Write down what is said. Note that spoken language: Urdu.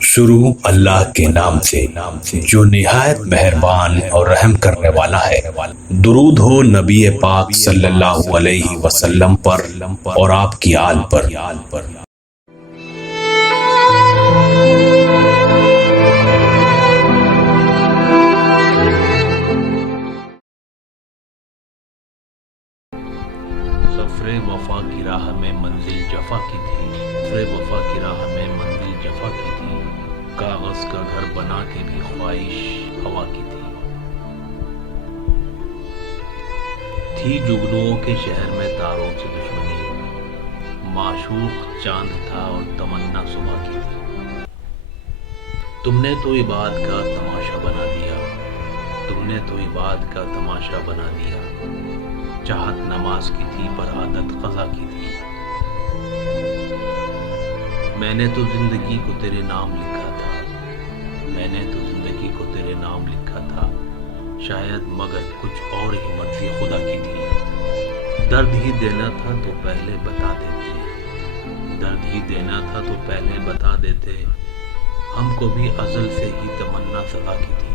شروع اللہ کے نام سے جو نہایت مہربان اور رحم کرنے والا ہے۔ درود ہو نبی پاک صلی اللہ علیہ وسلم پر اور آپ کی آل پر۔ سفر وفا کی راہ میں منزل جفا کی تھی، سفر وفا کی راہ میں منزل جفا کی تھی، کاغذ کا گھر بنا کے بھی خواہش ہوا کی تھی جگنوؤں کے شہر میں تاروں سے دشمنی، معشوق چاند تھا اور تمنا صبح کی تھی۔ تم نے تو عباد کا تماشا بنا دیا، تم نے تو عباد کا تماشا بنا دیا، چاہت نماز کی تھی پر عادت قضا کی تھی۔ میں نے تو زندگی کو تیرے نام لکھا تھا، میں نے تو زندگی کو تیرے نام لکھا تھا، شاید مگر کچھ اور ہی مرضی خدا کی تھی۔ درد ہی دینا تھا تو پہلے بتا دیتے، درد ہی دینا تھا تو پہلے بتا دیتے، ہم کو بھی ازل سے ہی تمنا سزا کی تھی۔